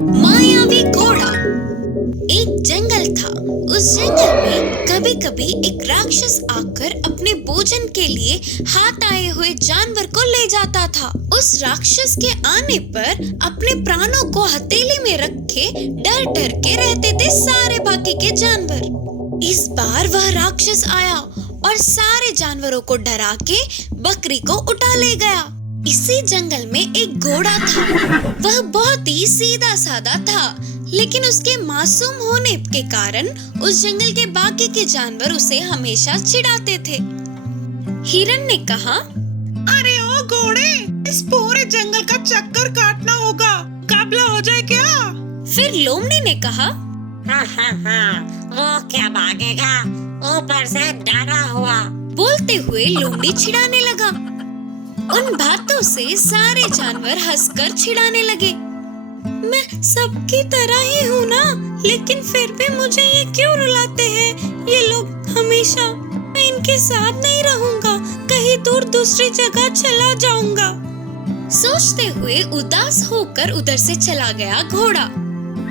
मायावी घोड़ा। एक जंगल था। उस जंगल में कभी कभी एक राक्षस आकर अपने भोजन के लिए हाथ आए हुए जानवर को ले जाता था। उस राक्षस के आने पर अपने प्राणों को हथेली में रखे डर डर के रहते थे सारे बाकी के जानवर। इस बार वह राक्षस आया और सारे जानवरों को डरा के बकरी को उठा ले गया। इसी जंगल में एक घोड़ा था। वह बहुत ही सीधा साधा था, लेकिन उसके मासूम होने के कारण उस जंगल के बाकी के जानवर उसे हमेशा चिढ़ाते थे। हिरन ने कहा, अरे ओ घोड़े, इस पूरे जंगल का चक्कर काटना होगा, काबला हो जाए क्या? फिर लोमड़ी ने कहा, वो क्या भागेगा, ऊपर से डरा हुआ। बोलते हुए लोमड़ी चिढ़ाने लगा। उन बातों से सारे जानवर हंसकर चिढ़ाने लगे। मैं सबकी तरह ही हूँ ना, लेकिन फिर भी मुझे ये क्यों रुलाते हैं ये लोग हमेशा। मैं इनके साथ नहीं रहूंगा, कहीं दूर दूसरी जगह चला जाऊंगा। सोचते हुए उदास होकर उधर से चला गया घोड़ा।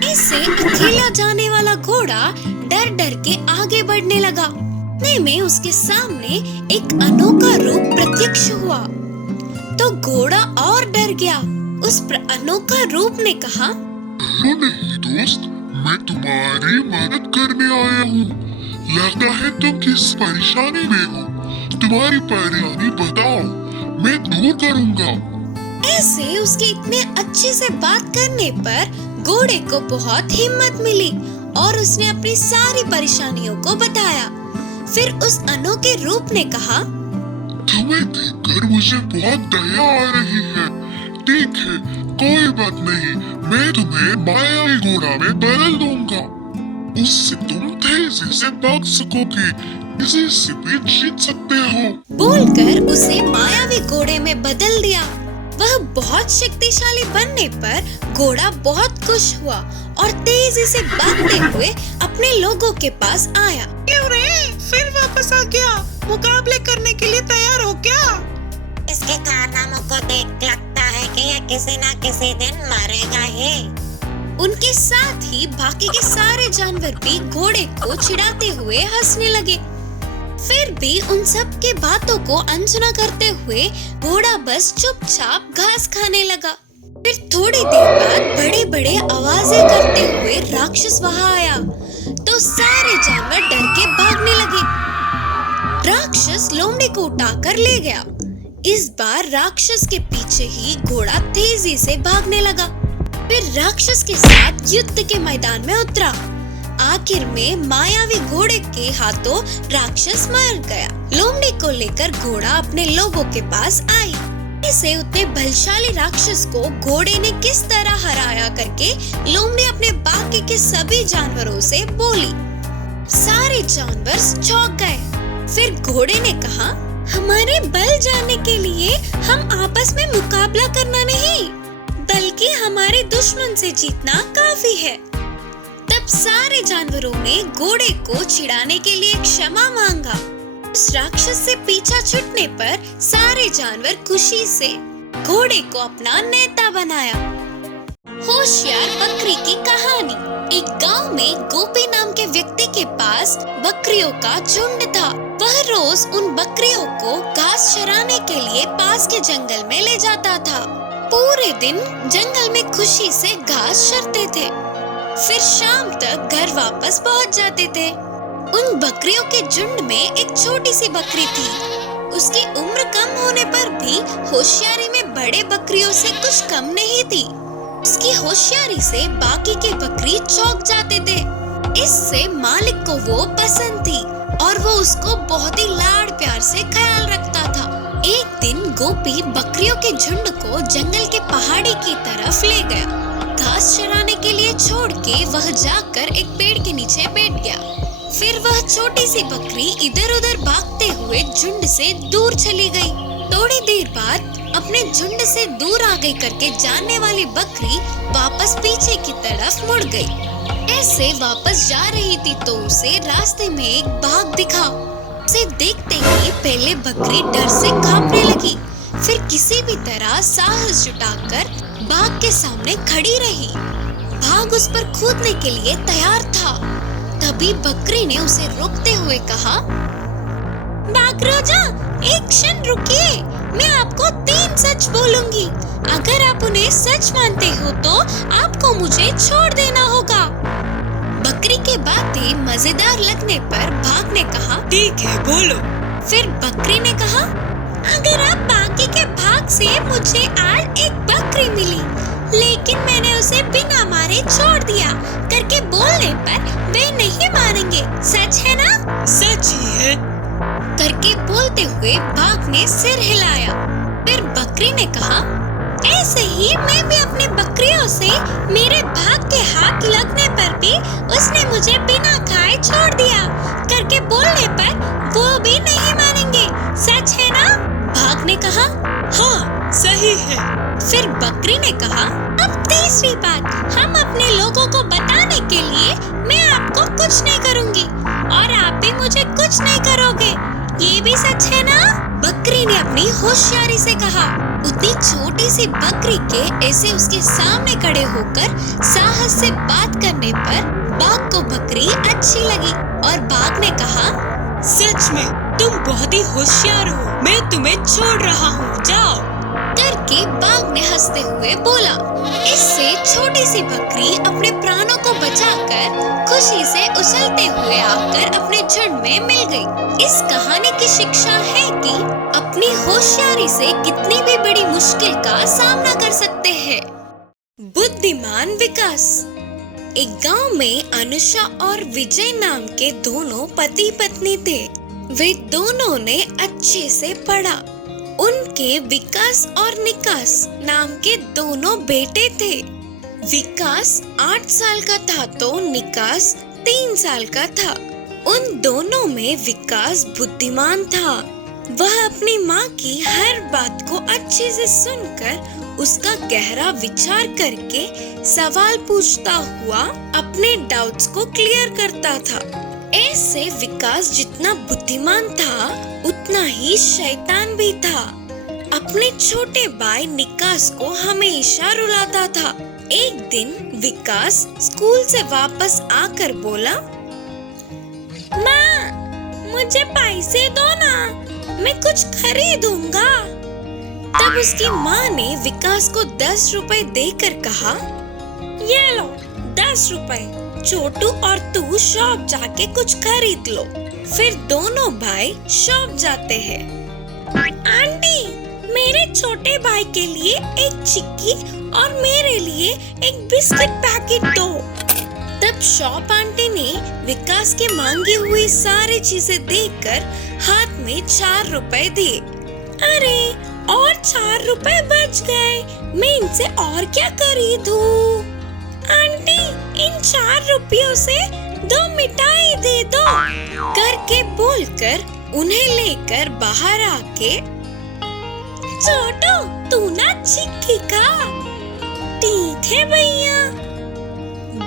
ऐसे अकेला जाने वाला घोड़ा डर डर के आगे बढ़ने लगा। इतने में उसके सामने एक अनोखा रूप प्रत्यक्ष हुआ तो घोड़ा और डर गया। उस अनोखा रूप ने कहा, नहीं दोस्त, मैं तुम्हारी मदद करने आया हूँ। लगता है तुम किस परेशानी में हो। तुम्हारी परेशानी बताओ, मैं दूर करूँगा। ऐसे उसके इतने अच्छे से बात करने पर घोड़े को बहुत हिम्मत मिली और उसने अपनी सारी परेशानियों को बताया। फिर उस अनोखे रूप ने कहा, तुम्हें देखकर मुझे बहुत दया आ रही है। ठीक है, कोई बात नहीं, मैं तुम्हें मायावी घोड़ा में बदल दूंगा। उससे तुम तेजी से भाग सकोगे, किसी से भी जीत सकते हो। बोलकर उसे मायावी घोड़े में बदल दिया। वह बहुत शक्तिशाली बनने पर घोड़ा बहुत खुश हुआ और तेजी से भागते हुए अपने लोगों के पास आया। क्यों रे, फिर वापस आ गया? मुकाबले करने के लिए तैयार हो क्या? इसके कारनामों को देख लगता है कि ये किसी न किसी दिन मरेगा ही। उनके साथ ही बाकी के सारे जानवर भी घोड़े को चिढ़ाते हुए हंसने लगे। फिर भी उन सब के बातों को अनसुना करते हुए घोड़ा बस चुपचाप घास खाने लगा। फिर थोड़ी देर बाद बड़े बड़े आवाजें करते हुए राक्षस वहां आया तो सारे जानवर डर के भागने लगे। राक्षस लोमड़ी को उठाकर ले गया। इस बार राक्षस के पीछे ही घोड़ा तेजी से भागने लगा। फिर राक्षस के साथ युद्ध के मैदान में उतरा। आखिर में मायावी घोड़े के हाथों राक्षस मर गया। लोमड़ी को लेकर घोड़ा अपने लोगों के पास आई। इसे उतने बलशाली राक्षस को घोड़े ने किस तरह हराया करके लोमड़ी अपने बाकी के सभी जानवरों से बोली। सारे जानवर चौंक गए। फिर घोड़े ने कहा, हमारे बल जानने के लिए हम आपस में मुकाबला करना नहीं, बल्कि हमारे दुश्मन से जीतना काफी है। तब सारे जानवरों ने घोड़े को छिड़ाने के लिए क्षमा मांगा। उस राक्षस से पीछा छूटने पर सारे जानवर खुशी से घोड़े को अपना नेता बनाया। होशियार बकरी की कहानी। एक गांव में गोपी नाम के व्यक्ति के पास बकरियों का झुंड था। वह रोज उन बकरियों को घास चराने के लिए पास के जंगल में ले जाता था। पूरे दिन जंगल में खुशी से घास चरते थे। फिर शाम तक घर वापस पहुंच जाते थे। उन बकरियों के झुंड में एक छोटी सी बकरी थी। उसकी उम्र कम होने पर भी होशियारी में बड़े बकरियों से कुछ कम नहीं थी। उसकी होशियारी से बाकी के बकरी चौंक जाते थे। इससे मालिक को वो पसंद थी और वो उसको बहुत ही लाड़ प्यार से ख्याल रखता था। एक दिन गोपी बकरियों के झुंड को जंगल के पहाड़ी की तरफ ले गया। घास चराने के लिए छोड़ के वह जाकर एक पेड़ के नीचे बैठ गया। फिर वह छोटी सी बकरी इधर उधर भागते हुए झुंड से दूर चली गई। थोड़ी देर बाद अपने झुंड से दूर आ गई करके जानने वाली बकरी वापस पीछे की तरफ मुड़ गई। ऐसे वापस जा रही थी तो उसे रास्ते में एक बाघ दिखा। उसे देखते ही पहले बकरी डर से कांपने लगी, फिर किसी भी तरह साहस जुटाकर बाघ के सामने खड़ी रही। भाग उस पर कूदने के लिए तैयार था। तभी बकरी ने उसे रोकते हुए कहा, बाघराजा, एक क्षण रुकिए, मैं आपको 3 सच बोलूंगी। अगर आप उन्हें सच मानते हो तो आपको मुझे छोड़ देना होगा। बकरी के बातें मजेदार लगने पर बाघ ने कहा, ठीक है, बोलो। फिर बकरी ने कहा, अगर आप बाकी के भाग से मुझे आज एक बकरी मिली, लेकिन मैंने उसे बिना मारे छोड़ दिया करके बोलने पर वे नहीं मानेंगे, सच है ना? सच ही है। करके बोलते हुए बाघ ने सिर हिलाया। फिर बकरी ने कहा, ऐसे ही मैं भी अपने बकरियों से मेरे भाग के हाथ लगने पर भी उसने मुझे बिना खाए छोड़ दिया करके बोलने पर वो भी नहीं मानेंगे, सच है ना? बाघ ने कहा, हाँ, सही है। फिर बकरी ने कहा, अब तीसरी बात, हम अपने लोगों को बताने के लिए मैं आपको कुछ नहीं करूंगी और आप भी मुझे कुछ नहीं करोगे, ये भी सच है ना? बकरी ने अपनी होशियारी से कहा। उतनी छोटी सी बकरी के ऐसे उसके सामने खड़े होकर साहस से बात करने पर बाघ को बकरी अच्छी लगी और बाघ ने कहा, सच में तुम बहुत ही होशियार हो, मैं तुम्हें छोड़ रहा हूँ, जाओ। करके बाघ ने हंसते हुए बोला। इससे छोटी सी बकरी अपने प्राणों को बचाकर खुशी से उछलते हुए आकर अपने झुंड में मिल गई। इस कहानी की शिक्षा है कि अपनी होशियारी से कितनी भी बड़ी मुश्किल का सामना कर सकते हैं। बुद्धिमान विकास। एक गांव में अनुषा और विजय नाम के दोनों पति पत्नी थे। वे दोनों ने अच्छे से पढ़ा। उनके विकास और निकास नाम के दोनों बेटे थे। विकास 8 साल का था तो निकास 3 साल का था। उन दोनों में विकास बुद्धिमान था। वह अपनी माँ की हर बात को अच्छे से सुनकर उसका गहरा विचार करके सवाल पूछता हुआ अपने डाउट्स को क्लियर करता था। ऐसे विकास जितना बुद्धिमान था उतना ही शैतान भी था। अपने छोटे भाई निकास को हमेशा रुलाता था। एक दिन विकास स्कूल से वापस आकर बोला, माँ, मुझे पैसे दो ना, मैं कुछ खरीदूंगा। तब उसकी माँ ने विकास को 10 रुपए देकर कहा, ये लो 10 रुपए, छोटू और तू शॉप जाके कुछ खरीद लो। फिर दोनों भाई शॉप जाते हैं। आंटी, मेरे छोटे भाई के लिए एक चिक्की और मेरे लिए एक बिस्किट पैकेट दो। तब शॉप आंटी ने विकास के मांगी हुई सारी चीजें देकर हाथ में 4 रुपए दिए। अरे, और 4 रुपए बच गए, मैं इनसे और क्या खरीदूं? आंटी, इन 4 रुपयों से 2 मिठाई दे दो। करके बोलकर उन्हें लेकर बाहर आके, छोटू, तू ना चिक्की खा। ठीक है भैया।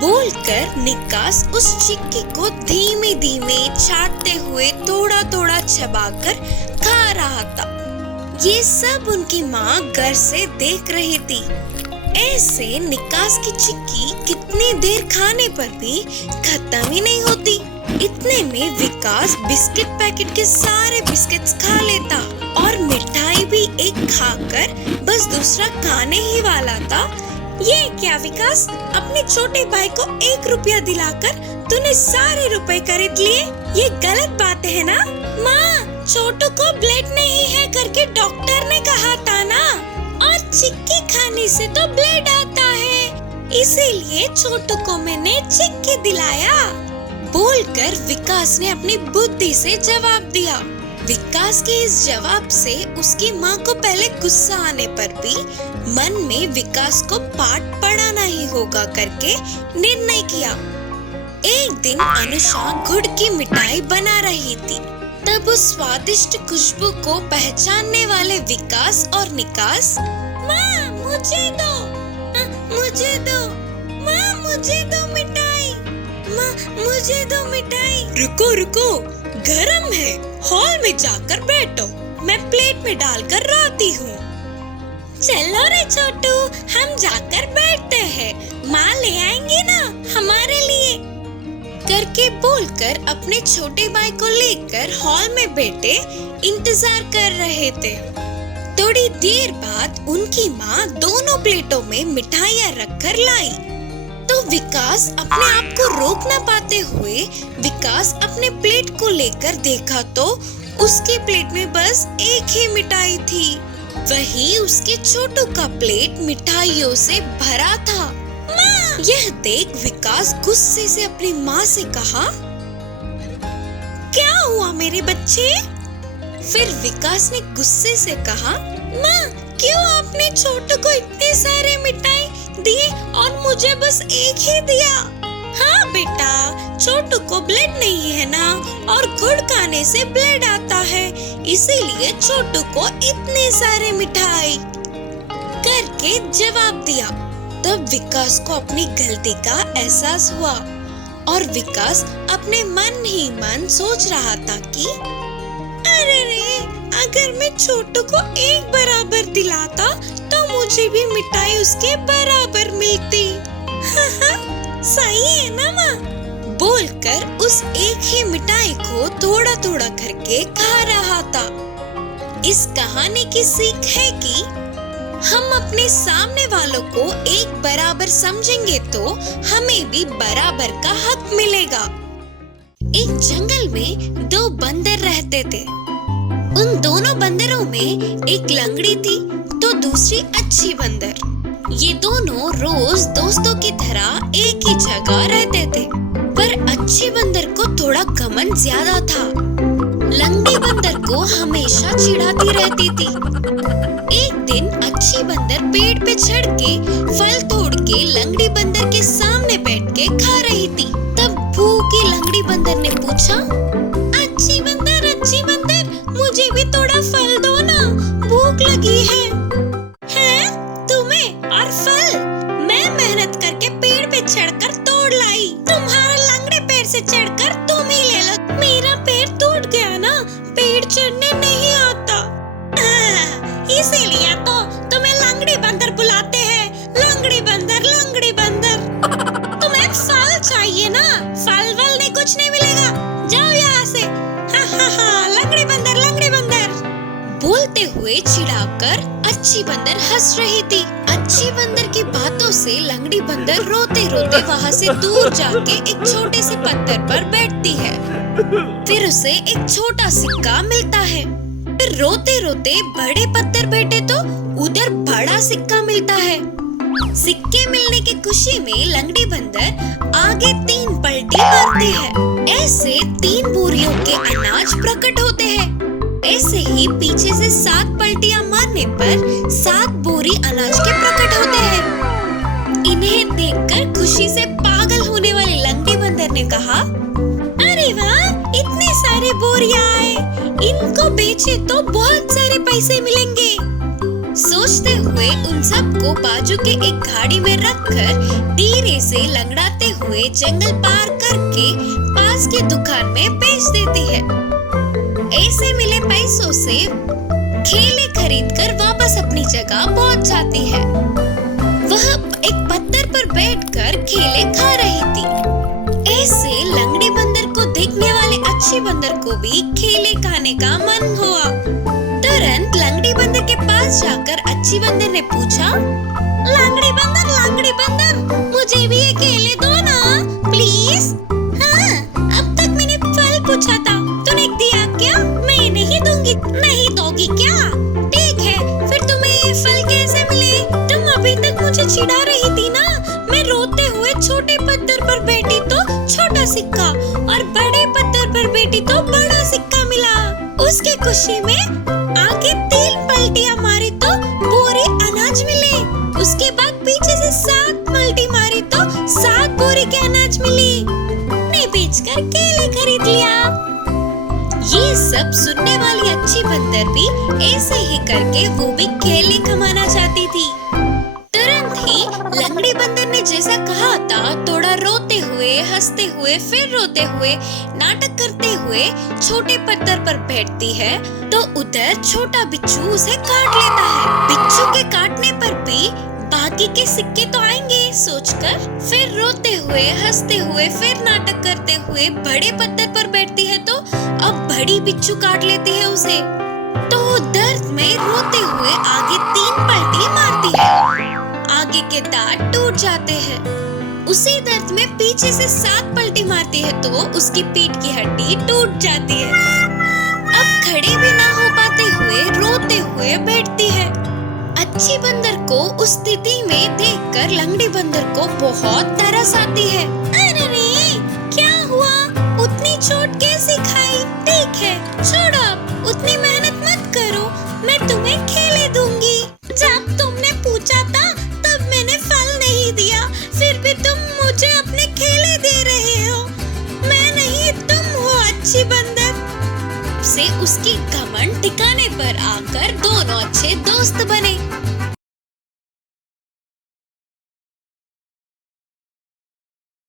बोलकर निकास उस चिक्की को धीमे धीमे चाटते हुए थोड़ा थोड़ा चबाकर खा रहा था। ये सब उनकी माँ घर से देख रही थी। ऐसे निकास की चिक्की कितनी देर खाने पर भी खत्म ही नहीं होती। इतने में विकास बिस्किट पैकेट के सारे बिस्किट्स खा लेता और मिठाई भी एक खाकर बस दूसरा खाने ही वाला था। ये क्या विकास, अपने छोटे भाई को 1 रुपया दिलाकर तूने सारे रुपए खरीद लिए? ये गलत बात है ना? माँ, छोटू को ब्लड नहीं है करके डॉक्टर ने कहा था ना, और चिक्की खाने से तो ब्लड आता है, इसीलिए छोटू को मैंने चिक्की दिलाया। बोलकर विकास ने अपनी बुद्धि से जवाब दिया। विकास के इस जवाब से उसकी माँ को पहले गुस्सा आने पर भी मन में विकास को पाठ पढ़ाना ही होगा करके निर्णय किया। एक दिन अनुषा गुड़ की मिठाई बना रही थी। तब उस स्वादिष्ट खुशबू को पहचानने वाले विकास और निकास, माँ मुझे दो, मुझे दो, माँ मुझे दो मिठाई, माँ मुझे दो मिठाई। रुको रुको, गरम है, हॉल में जाकर बैठो, मैं प्लेट में डालकर लाती हूँ। चलो रे छोटू, हम जाकर बैठते हैं, माँ ले आएंगे करके बोलकर अपने छोटे भाई को लेकर हॉल में बैठे इंतजार कर रहे थे। थोड़ी देर बाद उनकी माँ दोनों प्लेटों में मिठाइयाँ रखकर लाई। तो विकास अपने आप को रोक न पाते हुए विकास अपने प्लेट को लेकर देखा तो उसके प्लेट में बस एक ही मिठाई थी। वही उसके छोटू का प्लेट मिठाइयों से भरा था। माँ! यह देख विकास गुस्से से अपनी माँ से कहा, क्या हुआ मेरे बच्चे? फिर विकास ने गुस्से से कहा, माँ, क्यों आपने छोटू को इतने सारे मिठाई दिए और मुझे बस एक ही दिया? हाँ बेटा, छोटू को ब्लड नहीं है ना, और गुड़ खाने से ब्लड आता है, इसीलिए छोटू को इतने सारे मिठाई करके जवाब दिया। तब विकास को अपनी गलती का एहसास हुआ और विकास अपने मन ही मन सोच रहा था कि अरे रे, अगर मैं छोटू को एक बराबर दिलाता तो मुझे भी मिठाई उसके बराबर मिलती। सही है ना माँ? बोलकर उस एक ही मिठाई को थोड़ा थोड़ा करके खा रहा था। इस कहानी की सीख है कि हम अपने सामने वालों को एक बराबर समझेंगे तो हमें भी बराबर का हक मिलेगा। एक जंगल में दो बंदर रहते थे। उन दोनों बंदरों में एक लंगड़ी थी तो दूसरी अच्छी बंदर। ये दोनों रोज दोस्तों की तरह एक ही जगह रहते थे, पर अच्छी बंदर को थोड़ा घमंड ज्यादा था। लंगड़ी बंदर को हमेशा चिढ़ाती रहती थी। एक दिन अच्छी बंदर पेड़ पे चढ़ के फल तोड़ के लंगड़ी बंदर के सामने बैठ के खा रही थी। तब भूखी लंगड़ी बंदर ने पूछा, अच्छी बंदर, मुझे भी थोड़ा फल दो ना, भूख लगी है। हैं? तुम्हें और फल? मैं मेहनत करके पेड़ पे चढ़कर तोड़ लाई, तुम्हारा लंगड़े पेड़ से चढ़कर तुम ही ले लो। मेरा पैर टूट गया ना, पेड़ चढ़ने नहीं आता। इसीलिए तो तुम्हें लंगड़ी बंदर बुलाते हैं। लंगड़ी बंदर, तुम्हें फल चाहिए ना? फल वल नहीं, कुछ नहीं मिलेगा, जाओ यहाँ से। लंगड़ी बंदर बोलते हुए चिढ़ाकर अच्छी बंदर हंस रही थी। अच्छी बंदर की बातों से लंगड़ी बंदर रोते रोते वहाँ से दूर जाके एक छोटे से पत्थर पर बैठती है। फिर उसे एक छोटा सिक्का मिलता है। फिर रोते रोते बड़े पत्थर बैठे तो उधर बड़ा सिक्का मिलता है। सिक्के मिलने की खुशी में लंगड़ी बंदर आगे 3 पलटी मारती है। ऐसे 3 बोरियों के अनाज प्रकट होते हैं। ऐसे ही पीछे से 7 पलटियां मारने पर 7 बोरी अनाज के प्रकट होते हैं। इन्हें देखकर खुशी से पागल होने वाले लंगड़ी बंदर ने कहा, अरे वाह, इतने सारे बोरियां आए, इनको बेचे तो बहुत सारे पैसे मिलेंगे। सोचते हुए उन सबको बाजू के एक गाड़ी में रखकर धीरे से लंगड़ाते हुए जंगल पार करके पास के दुकान में बेच देती है। ऐसे मिले पैसों से केले खरीदकर वापस अपनी जगह पहुंच जाती है। वह एक पत्थर पर बैठकर केले खा रही थी। ऐसे लंगड़ी बंदर को देखने वाले अच्छी बंदर को भी केले खाने का मन हुआ। तुरंत लंगड़ी बंदर के पास जाकर अच्छी बंदर ने पूछा, लंगड़ी बंदर, मुझे भी ये केले दो ना, प्लीज। हाँ, अब तक मैंने फल पूछा था, तूने दिया क्या? मैं नहीं दूंगी। नहीं दोगी क्या? ठीक है, फिर तुम्हें ये फल कैसे मिले? तुम अभी तक मुझे चिढ़ा रही थी ना। मैं रोते हुए छोटे पत्थर पर बैठी तो छोटा सिक्का, और बड़े पत्थर पर बैठी तो बड़ा सिक्का मिला। उसकी खुशी में आगे 3 पलटियां मारी तो बोरे अनाज मिले। उसके बाद पीछे से 7 पलटी मारी तो 7 बोरे के अनाज मिली। ने बेचकर केले खरीद लिया। ये सब सुनने वाली अच्छी बंदर भी ऐसे ही करके वो भी केले कमाना चाहती थी। तुरंत ही लंगड़ी बंदर ने जैसा कहा था, थोड़ा रोते हुए, हंसते हुए, फिर रोते हुए, नाटक करते हुए छोटे पत्थर पर बैठती है तो उधर छोटा बिच्छू उसे काट लेता है। बिच्छू के काटने पर भी बाकी के सिक्के तो आएंगे सोचकर फिर रोते हुए हंसते हुए फिर नाटक करते हुए बड़े पत्थर पर बैठती है तो अब बड़ी बिच्छू काट लेती है उसे। तो दर्द में रोते हुए आगे 3 पलटी मारती है। आगे के दांत टूट जाते हैं। उसी दर्द में पीछे से 7 पलटी मारती है तो उसकी पीठ की हड्डी टूट जाती है। अब खड़े भी ना हो पाते हुए रोते हुए बैठती है। अच्छी बंदर को उस स्थिति में देखकर लंगड़ी बंदर को बहुत तरस आती है। अरे रे, क्या हुआ? उतनी चोट कैसे खाई? ठीक है, छोड़ो अब, उतनी मेहनत मत करो, मैं तुम्हें खेले दूंगी। जब तुमने पूछा था तब मैंने फल नहीं दिया, फिर भी तुम मुझे अपने खेले दे रहे हो। मैं नहीं, तुम हो अच्छी बंदर। से उसकी घमंड ठिकाने पर आकर दोनों अच्छे दोस्त बने।